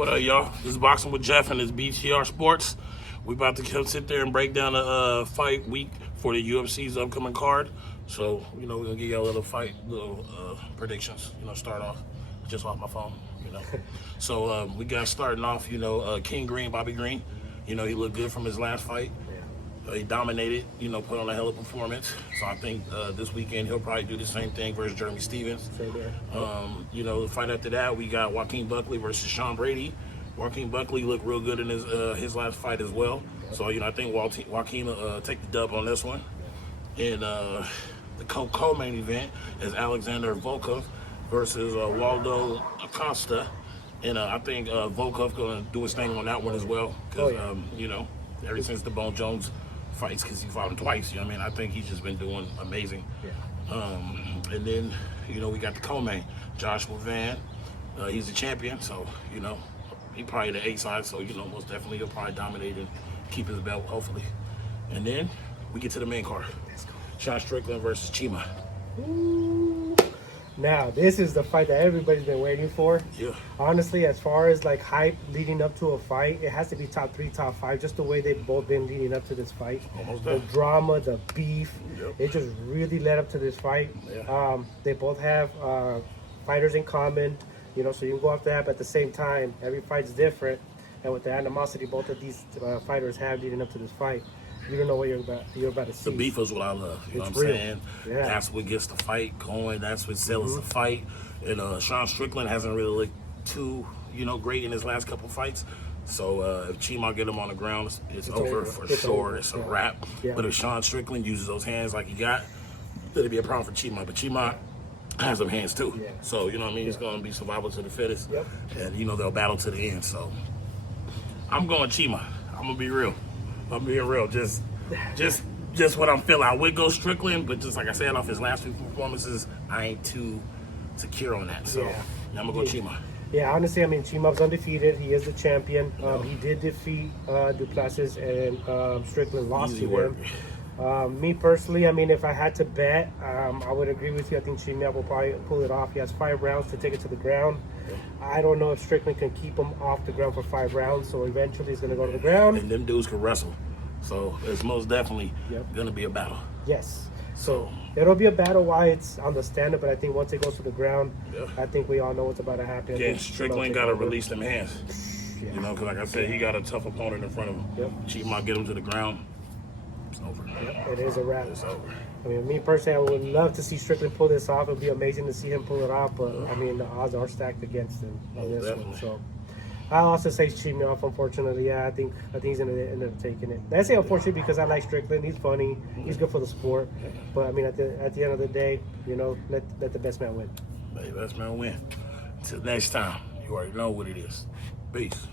What up, y'all? This is Boxing with Jeff and this BTR Sports. We about to come sit there and break down the fight week for the UFC's upcoming card. So, we're going to give y'all a little predictions. Start off just off my phone, So, we got starting off, King Green, Bobby Green. He looked good from his last fight. He dominated, put on a hell of a performance. So I think this weekend he'll probably do the same thing versus Jeremy Stevens. The fight after that, we got Joaquin Buckley versus Sean Brady. Joaquin Buckley looked real good in his last fight as well. So, I think Joaquin will take the dub on this one. And the co-main event is Alexander Volkov versus Waldo Acosta. And I think Volkov going to do his thing on that one as well. Because, ever since the Bone Jones fights, because he fought him twice, I think he's just been doing amazing. And then, we got the co-main, Joshua Van. He's a champion, so, he probably the A side, so, most definitely he'll probably dominate and keep his belt, hopefully. And then we get to the main card. Sean Strickland versus Chimaev. Now, this is the fight that everybody's been waiting for. Yeah. Honestly, as far as like hype leading up to a fight, it has to be top 3, top 5, just the way they've both been leading up to this fight. Almost the done. Drama, the beef, Yep. it just really led up to this fight. Yeah. They both have fighters in common, so you can go after that, but at the same time, every fight's different. And with the animosity both of these fighters have leading up to this fight, you don't know what you're about to see. The beef is what I love. You know what I'm saying? Yeah. That's what gets the fight going. That's what sells the fight. And Sean Strickland hasn't really looked too, great in his last couple fights. So if Chimaev get him on the ground, it's over for sure. It's a wrap. Yeah. But if Sean Strickland uses those hands like he got, it'll be a problem for Chimaev. But Chimaev has them hands too. Yeah. So, it's going to be survival to the fittest. Yep. And, they'll battle to the end. So I'm going Chimaev. I'm going to be real. I'm being real, just what I'm feeling. I would go Strickland, but just like I said, off his last few performances, I ain't too secure on that. So I'm gonna go Chimaev. Yeah, honestly, Chimaev's undefeated. He is the champion. He did defeat Duplessis, and Strickland lost to him. Me personally, if I had to bet, I would agree with you. I think Chimaev will probably pull it off. He has 5 rounds to take it to the ground. I don't know if Strickland can keep him off the ground for 5 rounds, so eventually he's going to go to the ground. And them dudes can wrestle. So it's most definitely going to be a battle. Yes. So it'll be a battle while it's on the stand-up, but I think once it goes to the ground, I think we all know what's about to happen. Yeah, Strickland got to release them hands. Because like I said, he got a tough opponent in front of him. Chimaev get him to the ground. It's over. It is a wrap. It's over. Me personally, I would love to see Strickland pull this off. It would be amazing to see him pull it off, but the odds are stacked against him on this one. So I'll also say Chimaev, unfortunately. I think he's gonna end up taking it. I say unfortunately because I like Strickland. He's funny. He's good for the sport. But at the end of the day, let the best man win. Let the best man win. Until next time, you already know what it is. Peace.